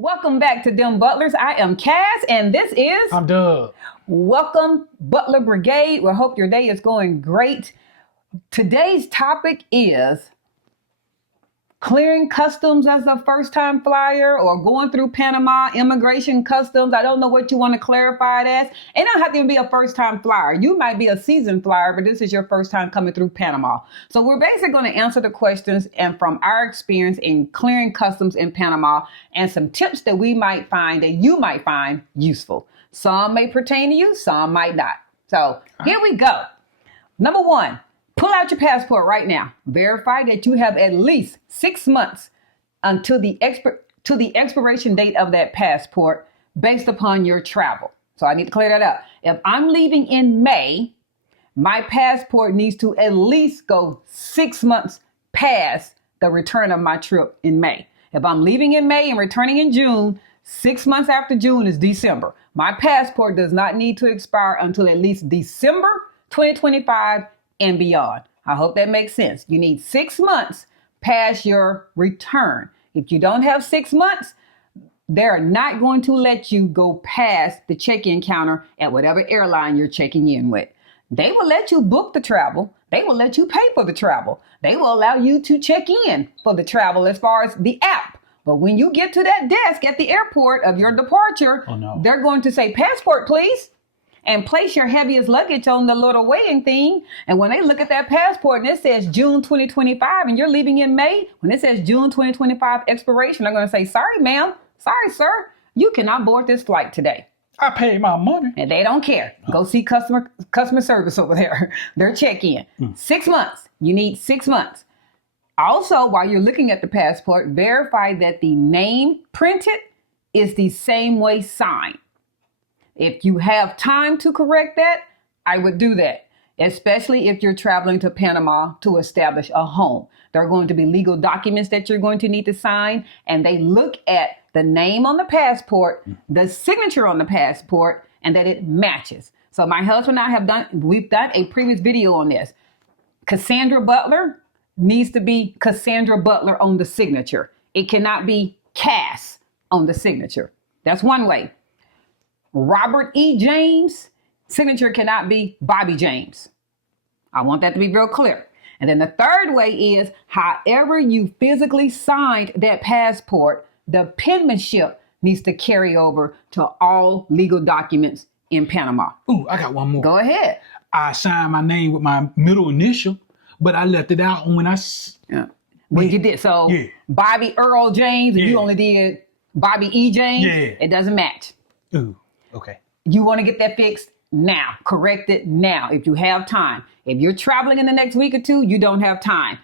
Welcome back to DemButlers. I am Cass, and this is... I'm Doug. Welcome, Butler Brigade. We hope your day is going great. Today's topic is clearing customs as a first-time flyer or going through Panama, immigration customs. I don't know what you want to clarify it as. It don't have to even be a first-time flyer. You might be a seasoned flyer, but this is your first time coming through Panama. So we're basically going to answer the questions and from our experience in clearing customs in Panama and some tips that we might find that you might find useful. Some may pertain to you, some might not. So here we go. Number one. Pull out your passport right now. Verify that you have at least 6 months until the expiration date of that passport based upon your travel. So I need to clear that up. If I'm leaving in May, my passport needs to at least go 6 months past the return of my trip in May. If I'm leaving in May and returning in June, 6 months after June is December. My passport does not need to expire until at least December 2025 and beyond. I hope that makes sense. You need 6 months past your return. If you don't have 6 months, they're not going to let you go past the check-in counter at whatever airline you're checking in with. They will let you book the travel. They will let you pay for the travel. They will allow you to check in for the travel as far as the app. But when you get to that desk at the airport of your departure, They're going to say, passport, please. And place your heaviest luggage on the little weighing thing. And when they look at that passport and it says June 2025 and you're leaving in May, when it says June 2025 expiration, they're going to say, sorry, ma'am. Sorry, sir. You cannot board this flight today. I paid my money. And they don't care. Go see customer service over there. They're check-in. 6 months. You need 6 months. Also, while you're looking at the passport, verify that the name printed is the same way signed. If you have time to correct that, I would do that, especially if you're traveling to Panama to establish a home. There are going to be legal documents that you're going to need to sign, and they look at the name on the passport, the signature on the passport, and that it matches. So my husband and I we've done a previous video on this. Cassandra Butler needs to be Cassandra Butler on the signature. It cannot be Cass on the signature. That's one way. Robert E. James, signature cannot be Bobby James. I want that to be real clear. And then the third way is, however you physically signed that passport, the penmanship needs to carry over to all legal documents in Panama. Ooh, I got one more. Go ahead. I signed my name with my middle initial, but I left it out when I... Well, you did. So Bobby Earl James, and you only did Bobby E. James. It doesn't match. Ooh. Okay. You want to get that fixed now. Correct it now if you have time. If you're traveling in the next week or two, you don't have time.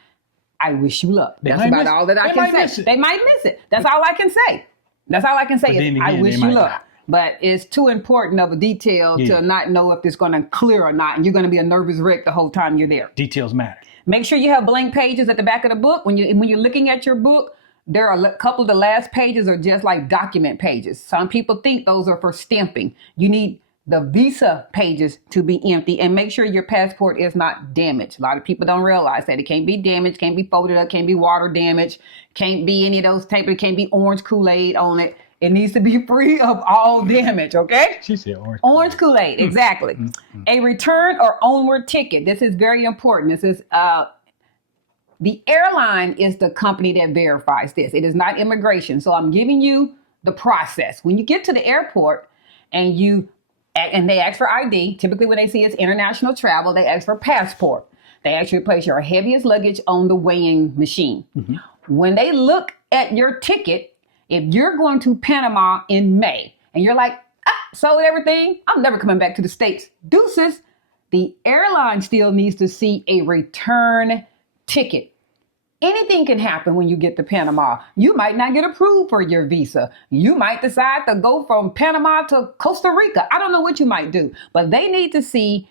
I wish you luck. That's about all that I can say. They might miss it. That's all I can say. That's all I can say is I wish you luck. But it's too important of a detail to not know if it's going to clear or not. And you're going to be a nervous wreck the whole time you're there. Details matter. Make sure you have blank pages at the back of the book. When you're looking at your book, there are a couple of the last pages are just like document pages. Some people think those are for stamping. You need the visa pages to be empty and make sure your passport is not damaged. A lot of people don't realize that. It can't be damaged, can't be folded up, can't be water damaged, can't be any of those type of, can't be orange Kool-Aid on it. It needs to be free of all damage, okay? She said orange Kool-Aid, exactly. A return or onward ticket. This is very important. This is the airline is the company that verifies this. It is not immigration. So I'm giving you the process. When you get to the airport and they ask for ID, typically when they see it's international travel, they ask for passport. They actually place your heaviest luggage on the weighing machine. When they look at your ticket, if you're going to Panama in May and you're like, sold everything, I'm never coming back to the States. Deuces, the airline still needs to see a return ticket. Anything can happen when you get to Panama. You might not get approved for your visa. You might decide to go from Panama to Costa Rica. I don't know what you might do, but they need to see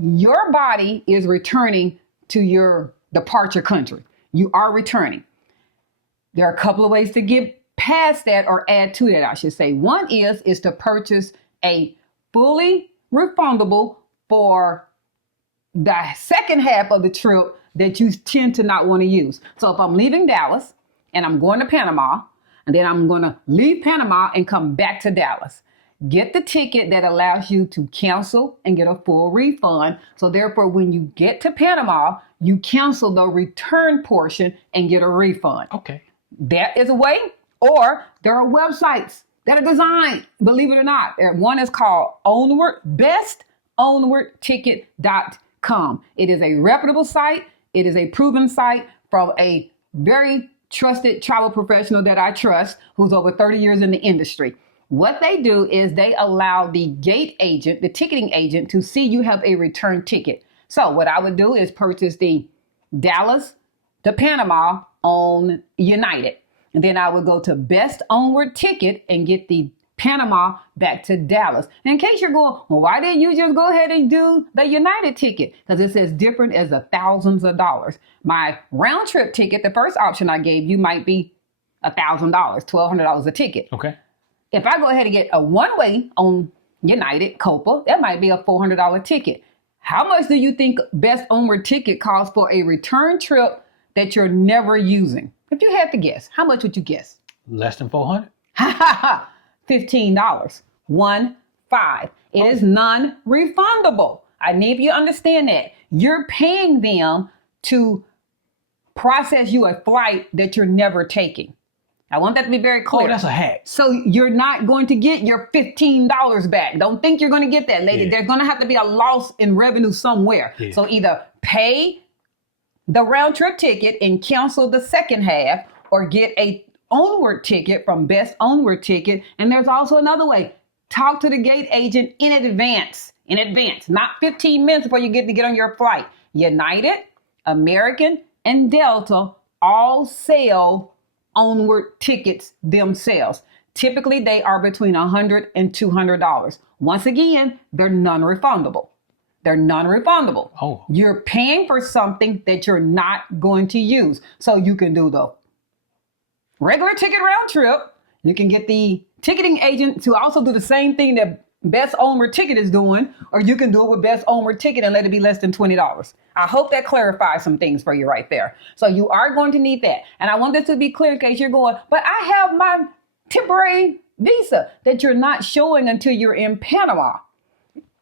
your body is returning to your departure country. You are returning. There are a couple of ways to get past that or add to that, I should say. One is to purchase a fully refundable for the second half of the trip that you tend to not want to use. So if I'm leaving Dallas and I'm going to Panama And then I'm going to leave Panama and come back to Dallas. Get the ticket that allows you to cancel and get a full refund. So therefore, when you get to Panama, you cancel the return portion and get a refund. Okay. That is a way. Or there are websites that are designed, believe it or not. One is called bestonwardticket.com. It is a reputable site. It is a proven site from a very trusted travel professional that I trust, who's over 30 years in the industry. What they do is they allow the gate agent, the ticketing agent, to see you have a return ticket. So what I would do is purchase the Dallas to Panama on United. And then I would go to Best Onward Ticket and get the Panama back to Dallas. And in case you're going, well, why didn't you just go ahead and do the United ticket? Because it says different as the thousands of dollars. My round trip ticket, the first option I gave you might be $1,000, $1,200 a ticket. Okay. If I go ahead and get a one-way on United Copa, that might be a $400 ticket. How much do you think Best Onward Ticket costs for a return trip that you're never using? If you had to guess, how much would you guess? Less than 400? $15. 15. It is non-refundable. I need you to understand that. You're paying them to process you a flight that you're never taking. I want that to be very clear. Oh, that's a hack. So you're not going to get your $15 back. Don't think you're going to get that, lady. Yeah. There's going to have to be a loss in revenue somewhere. Yeah. So either pay the round trip ticket and cancel the second half, or get a onward ticket from Best Onward Ticket. And there's also another way. Talk to the gate agent in advance, not 15 minutes before you get on your flight. United, American, and Delta all sell onward tickets themselves. Typically, they are between $100 and $200. Once again, they're non-refundable. Oh. You're paying for something that you're not going to use. So you can do the regular ticket round trip. You can get the ticketing agent to also do the same thing that Best Onward Ticket is doing, or you can do it with Best Onward Ticket and let it be less than $20. I hope that clarifies some things for you right there. So you are going to need that. And I want this to be clear in case you're going, but I have my temporary visa that you're not showing until you're in Panama.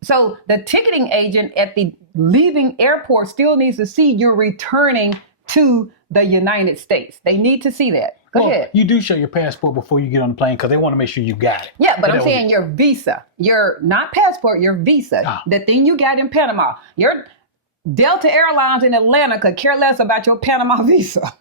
So the ticketing agent at the leaving airport still needs to see you're returning to the United States. They need to see that. Go ahead. You do show your passport before you get on the plane because they want to make sure you got it. Yeah, but I'm saying your visa, your not passport, your visa, the thing you got in Panama. Your Delta Airlines in Atlanta could care less about your Panama visa.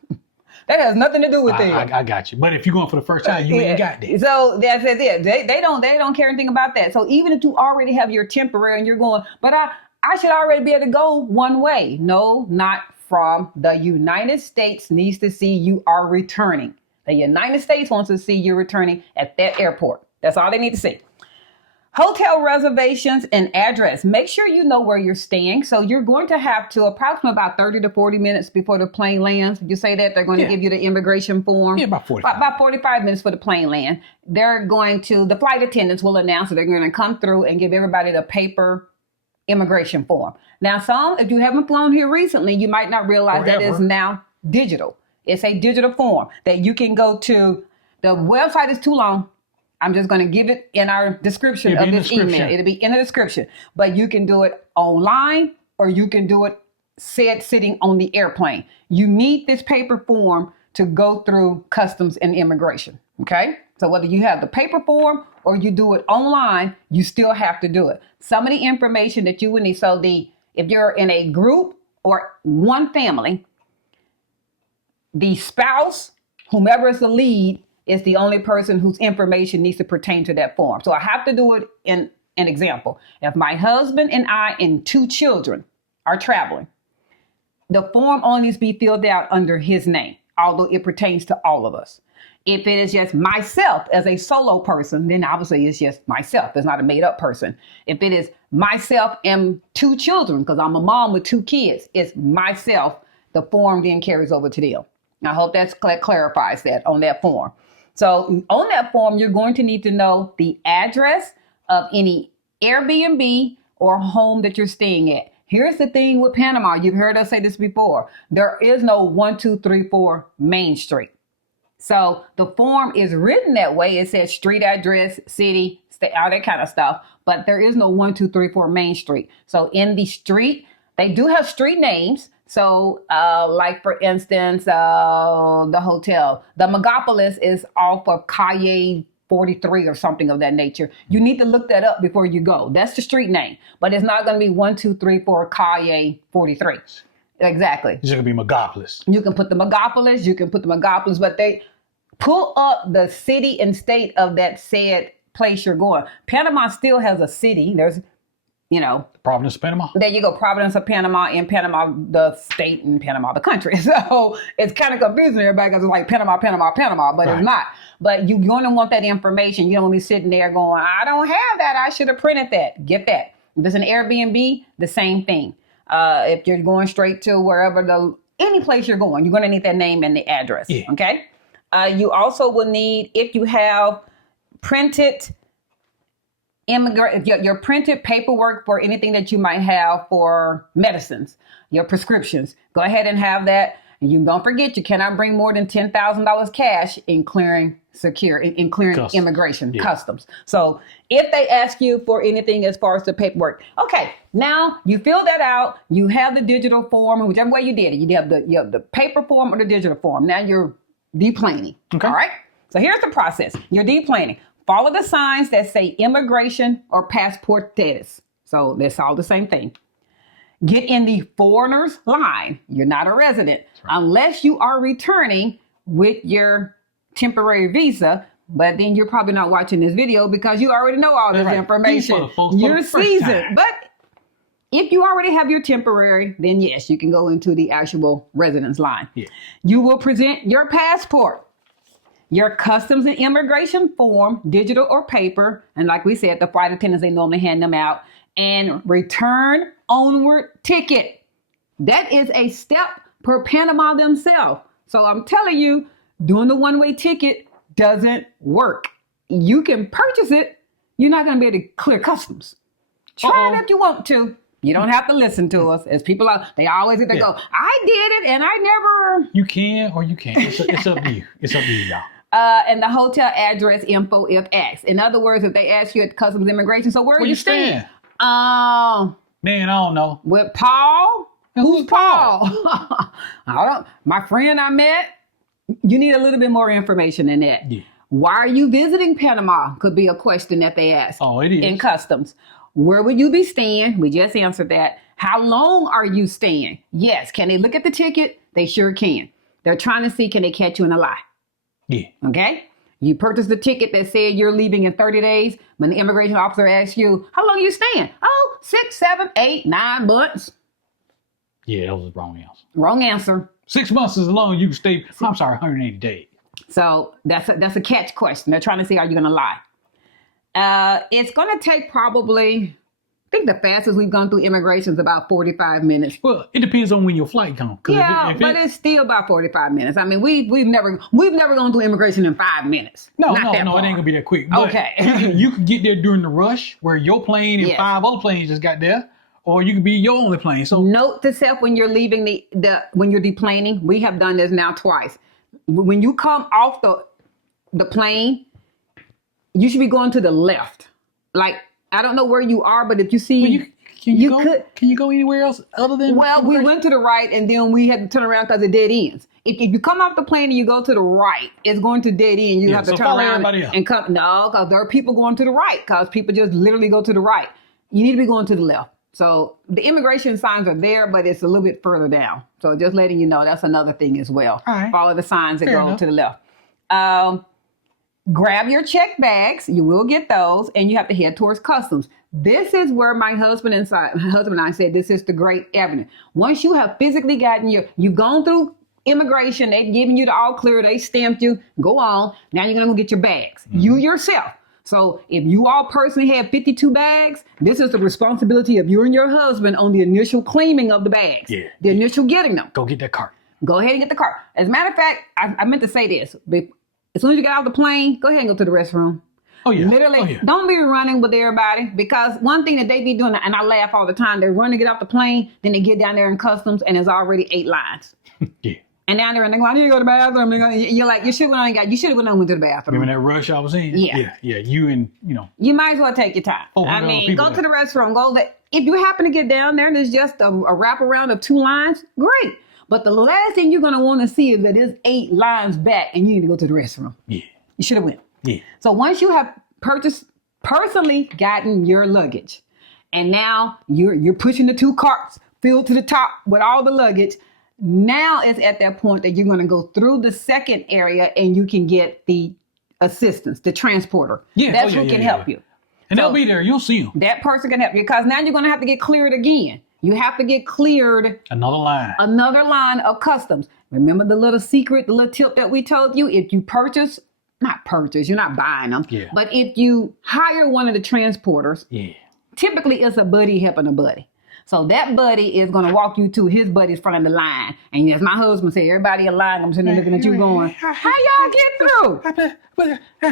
That has nothing to do with it. I got you. But if you're going for the first time, you ain't got that. So that's it. They don't care anything about that. So even if you already have your temporary and you're going, but I should already be able to go one way. No, not from the United States needs to see you are returning. The United States wants to see you returning at that airport. That's all they need to see. Hotel reservations and address. Make sure you know where you're staying. So you're going to have to approximately about 30 to 40 minutes before the plane lands. You say that they're going to give you the immigration form. Yeah, about 45. About 45 minutes for the plane land. The flight attendants will announce that they're going to come through and give everybody the paper immigration form. Now, if you haven't flown here recently, you might not realize that is now digital. It's a digital form that you can go to. The website is too long. I'm just going to give it in our description of this email. It'll be in the description. But you can do it online or you can do it sitting on the airplane. You need this paper form to go through customs and immigration. Okay? So whether you have the paper form or you do it online, you still have to do it. Some of the information that you would need. So if you're in a group or one family, the spouse, whomever is the lead, is the only person whose information needs to pertain to that form. So I have to do it in an example. If my husband and I and 2 children are traveling, the form only needs to be filled out under his name, although it pertains to all of us. If it is just myself as a solo person, then obviously it's just myself. It's not a made up person. If it is myself and 2 children, because I'm a mom with 2 kids, it's myself, the form then carries over to them. I hope that clarifies that on that form. So on that form, you're going to need to know the address of any Airbnb or home that you're staying at. Here's the thing with Panama. You've heard us say this before. There is no 1, 2, 3, 4 Main Street. So the form is written that way. It says street address, city, state, all that kind of stuff. But there is no 1, 2, 3, 4 Main Street. So in the street, they do have street names. So like for instance, the hotel, the Megapolis is off of Calle 43 or something of that nature. You need to look that up before you go. That's the street name. But it's not going to be 1, 2, 3, 4 Calle 43. Exactly. It's going to be Megapolis. You can put the Megapolis, but they pull up the city and state of that said place you're going. Panama still has a city. There's, Providence, Panama. There you go. Providence of Panama, in Panama, the state, and Panama, the country. So it's kind of confusing everybody because it's like Panama, but It's not. But you're going to want that information. You don't want to be sitting there going, I don't have that. I should have printed that. Get that. If it's an Airbnb, the same thing. If you're going straight to wherever any place you're going to need that name and the address. Yeah. Okay. You also will need, if you have printed your printed paperwork for anything that you might have for medicines, your prescriptions, go ahead and have that. And you don't forget, you cannot bring more than $10,000 cash in clearing immigration, customs. So if they ask you for anything as far as the paperwork, okay, now you fill that out, you have the digital form, whichever way you did it, you have the paper form or the digital form. Now you're deplaning. Okay. All right. So here's the process. You're deplaning. Follow the signs that say immigration or passport status. So that's all the same thing. Get in the foreigner's line. You're not a resident unless you are returning with your temporary visa. But then you're probably not watching this video because you already know all this information. You're seasoned. But if you already have your temporary, then yes, you can go into the actual residence line. Yeah. You will present your passport, your customs and immigration form, digital or paper. And like we said, the flight attendants, they normally hand them out. And return onward ticket. That is a step per Panama themselves. So I'm telling you, doing the one-way ticket doesn't work. You can purchase it. You're not going to be able to clear customs. Try it if you want to. You don't have to listen to us. As people are, they always go, I did it and I never. You can or you can't. It's up to you. It's up to you, y'all. And the hotel address info if asked. In other words, if they ask you at Customs Immigration, so where are you staying? Man, I don't know. With Paul? Who's Paul? I don't. My friend I met. You need a little bit more information than that. Yeah. Why are you visiting Panama? Could be a question that they ask. Oh, it is. In customs. Where would you be staying? We just answered that. How long are you staying? Yes. Can they look at the ticket? They sure can. They're trying to see, can they catch you in a lie? Yeah. Okay. You purchased the ticket that said you're leaving in 30 days. When the immigration officer asks you, how long are you staying? Oh, 6, 7, 8, 9 months. Yeah, that was the wrong answer. Wrong answer. 6 months is as long as you can stay. I'm sorry, 180 days. So that's a catch question. They're trying to see, are you going to lie? It's going to take probably, I think the fastest we've gone through immigration is about 45 minutes. Well, it depends on when your flight comes. Yeah, but it's still about 45 minutes. I mean, we've never gone through immigration in 5 minutes. No, it ain't going to be that quick. But okay. You could get there during the rush where your plane and 5 other planes just got there. Or you could be your only plane. So note to self when you're leaving when you're deplaning, we have done this now twice. When you come off the plane, you should be going to the left. Like, I don't know where you are, but if you see, can you go anywhere else other than? Well, we went to the right and then we had to turn around because it dead ends. If you come off the plane and you go to the right, it's going to dead end. You have to turn around and come. No, because there are people going to the right because people just literally go to the right. You need to be going to the left. So the immigration signs are there, but it's a little bit further down. So just letting you know, that's another thing as well. All right. Follow the signs that go to the left. Grab your check bags. You will get those, and you have to head towards customs. This is where my husband and I said this is the great evidence. Once you have physically gotten you've gone through immigration, they've given you the all clear, they stamped you, go on. Now you're going to go get your bags. Mm-hmm. You yourself. So if you all personally have 52 bags, this is the responsibility of you and your husband on the initial claiming of the bags. Yeah. The initial getting them. Go get that cart. Go ahead and get the cart. As a matter of fact, I meant to say this. As soon as you get out of the plane, go ahead and go to the restroom. Oh, yeah. Literally, don't be running with everybody because one thing that they be doing, and I laugh all the time, they run to get off the plane, then they get down there in customs and there's already 8 lines. Yeah. And now they're in, I need to go to the bathroom. You're like, you should have went to the bathroom. Remember that rush I was in? Yeah. Yeah. You and, you know. You might as well take your time. I mean, go to the restroom. If you happen to get down there and there's just a wraparound of 2 lines, great. But the last thing you're going to want to see is that there's 8 lines back and you need to go to the restroom. Yeah. You should have went. Yeah. So once you have personally gotten your luggage, and now you're pushing the 2 carts filled to the top with all the luggage, now it's at that point that you're going to go through the second area and you can get the assistance, the transporter. Yeah. That's who can help you. And they'll be there. You'll see them. That person can help you because now you're going to have to get cleared again. You have to get cleared. Another line of customs. Remember the little secret, the little tip that we told you? If you you're not buying them. Yeah. But if you hire one of the transporters, typically it's a buddy helping a buddy. So that buddy is going to walk you to his buddy's front of the line. And as my husband said, everybody in line, I'm sitting there looking at you going, how y'all get through?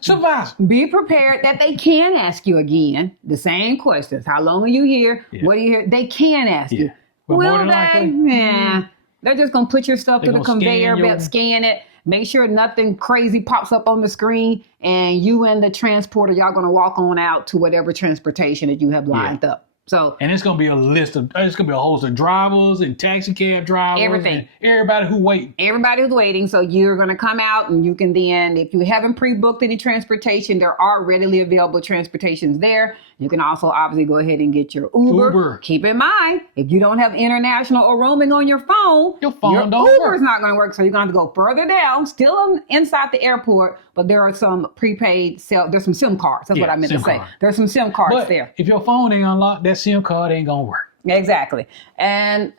Supervise. Be prepared that they can ask you again the same questions. How long are you here? Yeah. What are you here? They can ask you. Well, Will more than they? likely. Yeah. They're just going to put your stuff to the conveyor belt, scan it, make sure nothing crazy pops up on the screen, and you and the transporter, y'all going to walk on out to whatever transportation that you have lined up. So, and it's gonna be a host of drivers and taxi cab drivers, everything, and everybody who's waiting. So you're gonna come out, and you can then, if you haven't pre-booked any transportation, there are readily available transportations there. You can also obviously go ahead and get your Uber. Keep in mind, if you don't have international or roaming on your phone your Uber is not going to work. So you're going to have to go further down, still inside the airport, but there are some prepaid there's some SIM cards. That's what I meant to say. There's some SIM cards there. If your phone ain't unlocked, that SIM card ain't going to work. Exactly. And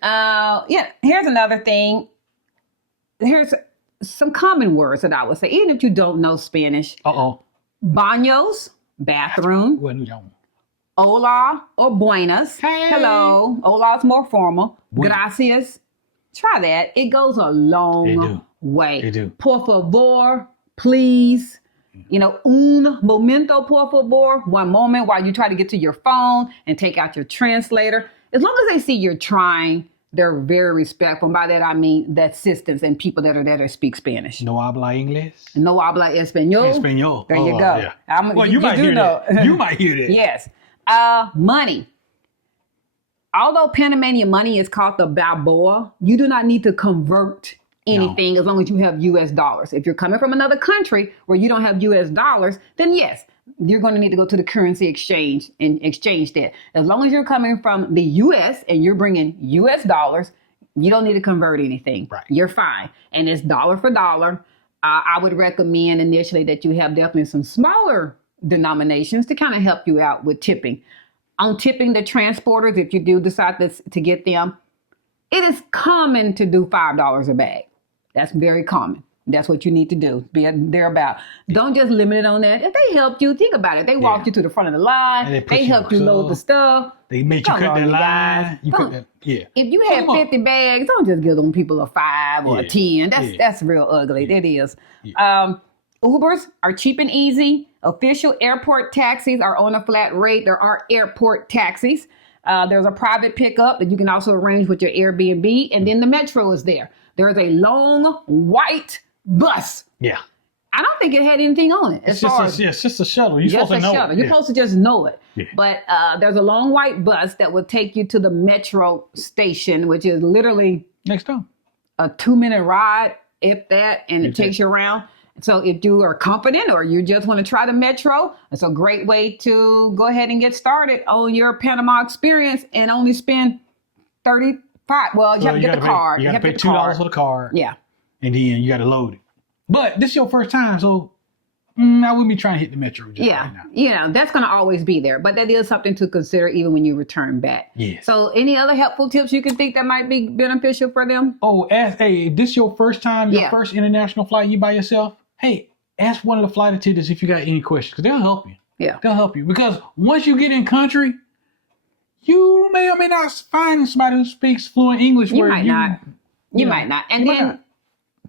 here's another thing. Here's some common words that I would say, even if you don't know Spanish. Baños, bathroom. Well, we don't. Hola or buenas. Hey. Hello. Hola is more formal. Buenas. Gracias. Try that. It goes a long way. They do. Por favor, please. Un momento, por favor. One moment while you try to get to your phone and take out your translator. As long as they see you're trying, they're very respectful. And by that, I mean the assistants and people that are there to speak Spanish. No habla inglés? No habla español. Español. There you go. Yeah. You might hear that. You might hear that. Yes. Money. Although Panamanian money is called the Balboa, you do not need to convert anything as long as you have US dollars. If you're coming from another country where you don't have US dollars, then yes, you're going to need to go to the currency exchange and exchange that. As long as you're coming from the US and you're bringing US dollars, you don't need to convert anything. Right. You're fine. And it's dollar for dollar. I would recommend initially that you have definitely some smaller denominations to kind of help you out with tipping. On tipping the transporters, if you do decide to get them, it is common to do $5 a bag. That's very common. That's what you need to do. Be thereabout. Don't just limit it on that. If they helped you, think about it. They walked you to the front of the line. They helped you load the stuff. They made you cut that line. If you have 50 bags, don't just give them people a 5 or a 10. That's real ugly. It is. Yeah. Ubers are cheap and easy. Official airport taxis are on a flat rate. There are airport taxis. There's a private pickup that you can also arrange with your Airbnb. And then the metro is there. There's a long white bus. Yeah. I don't think it had anything on it. It's just a shuttle. You're supposed to know it. You're supposed to just know it. Yeah. But there's a long white bus that will take you to the metro station, which is literally next time a 2-minute ride, if that, and it takes you around. So if you are confident or you just want to try the metro, it's a great way to go ahead and get started on your Panama experience and only spend $35. Well, you have to get the card. You got to pay $2 for the card. Yeah. And then you got to load it. But this is your first time, so I wouldn't be trying to hit the metro just right now. That's going to always be there. But that is something to consider even when you return back. Yes. So any other helpful tips you can think that might be beneficial for them? If this your first time, your first international flight, you by yourself, hey, ask one of the flight attendants if you got any questions, because they'll help you. Yeah. They'll help you. Because once you get in country, you may or may not find somebody who speaks fluent English. You might not. And then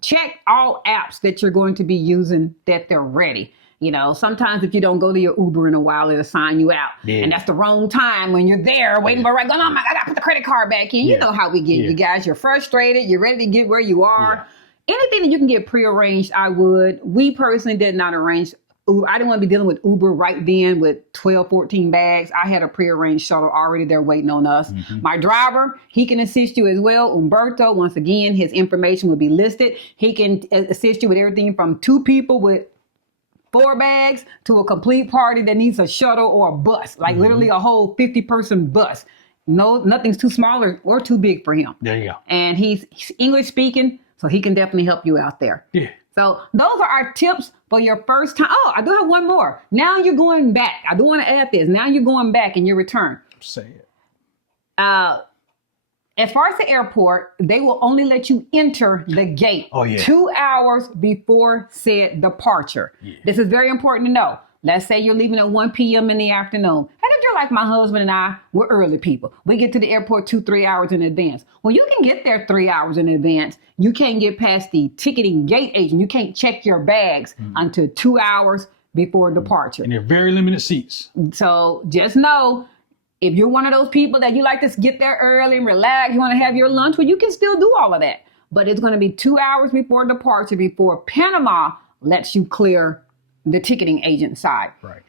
check all apps that you're going to be using that they're ready. You know, sometimes if you don't go to your Uber in a while, it'll sign you out. Yeah. And that's the wrong time when you're there waiting for a ride, going, oh my God, I gotta put the credit card back in. You know how we get, you guys. You're frustrated. You're ready to get where you are. Anything that you can get prearranged, I would. We personally did not arrange Uber. I didn't want to be dealing with Uber right then with 12, 14 bags. I had a prearranged shuttle already there waiting on us. My driver, he can assist you as well. Umberto, once again, his information will be listed. He can assist you with everything from 2 people with 4 bags to a complete party that needs a shuttle or a bus, like literally a whole 50-person bus. No, nothing's too small or too big for him. There you go. And he's English speaking, so he can definitely help you out there. Yeah. So those are our tips for your first time. Oh, I do have one more. Now you're going back. I do want to add this. Now you're going back in your return. Say it. As far as the airport, they will only let you enter the gate 2 hours before said departure. Yeah. This is very important to know. Let's say you're leaving at 1 p.m. in the afternoon. And if you're like my husband and I, we're early people. We get to the airport 2-3 hours in advance. Well, you can get there 3 hours in advance. You can't get past the ticketing gate agent. You can't check your bags until 2 hours before departure. And they're very limited seats. So just know, if you're one of those people that you like to get there early and relax, you want to have your lunch, well, you can still do all of that. But it's going to be 2 hours before departure before Panama lets you clear the ticketing agent side. Right.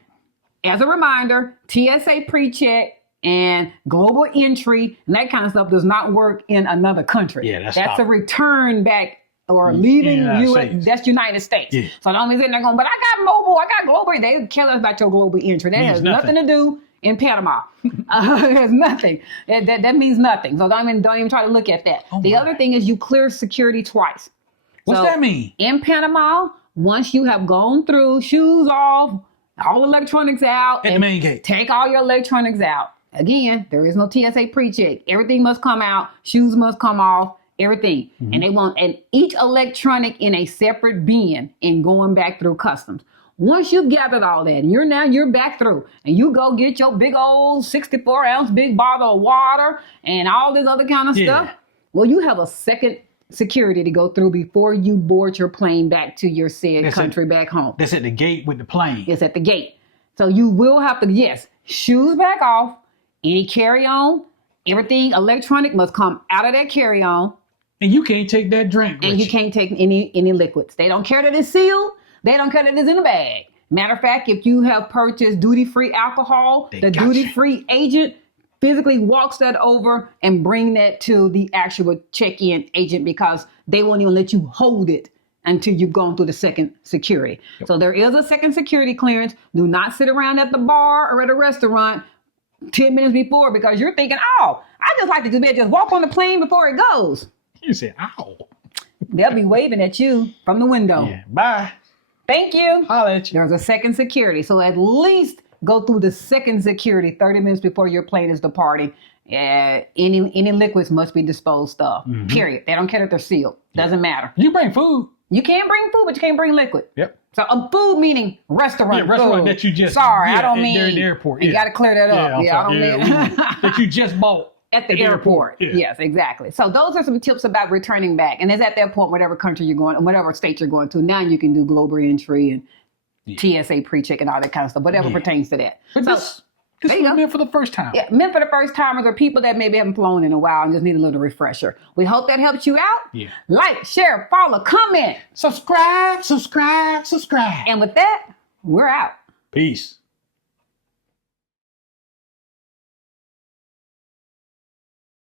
As a reminder, TSA pre-check and global entry and that kind of stuff does not work in another country. Yeah, that's a return back or leaving U.S. That's United States. Yeah. So don't be sitting there going, but I got mobile, I got global. They kill us about your global entry. That has nothing to do in Panama. There's nothing. That means nothing. So don't even try to look at that. The other thing is you clear security twice. What's that mean? In Panama, once you have gone through, shoes off, all electronics out. At the main gate. Take all your electronics out. Again, there is no TSA pre-check. Everything must come out. Shoes must come off. Everything. And they want each electronic in a separate bin and going back through customs. Once you've gathered all that, and you're back through, and you go get your big old 64-ounce big bottle of water and all this other kind of stuff, well, you have a second security to go through before you board your plane back to your said country back home. That's at the gate with the plane. It's at the gate. So you will have to, shoes back off, any carry-on, everything electronic must come out of that carry-on. And you can't take that drink. And you can't take any liquids. They don't care that it's sealed. They don't care that it's in a bag. Matter of fact, if you have purchased duty-free alcohol, the duty-free agent physically walks that over and bring that to the actual check-in agent because they won't even let you hold it until you've gone through the second security. Yep. So there is a second security clearance. Do not sit around at the bar or at a restaurant 10 minutes before because you're thinking, oh, I just like to just walk on the plane before it goes. You said, ow. They'll be waving at you from the window. Yeah, bye. Thank you. Holla at you. There's a second security. So at least go through the second security 30 minutes before your plane is departing. Any liquids must be disposed of. Period. They don't care if they're sealed. Doesn't matter. You bring food. You can't bring food, but you can't bring liquid. Yep. So food meaning restaurant. Yeah, restaurant food. that you just. Sorry, I don't mean. During the airport. You got to clear that up. I don't mean. That you just bought. At the airport. Yes, exactly. So those are some tips about returning back. And it's at that point, whatever country you're going, whatever state you're going to, now you can do global entry and TSA pre-check and all that kind of stuff, whatever pertains to that. But this is meant for the first time. Yeah, meant for the first timers or people that maybe haven't flown in a while and just need a little refresher. We hope that helps you out. Yeah. Like, share, follow, comment. Subscribe. And with that, we're out. Peace.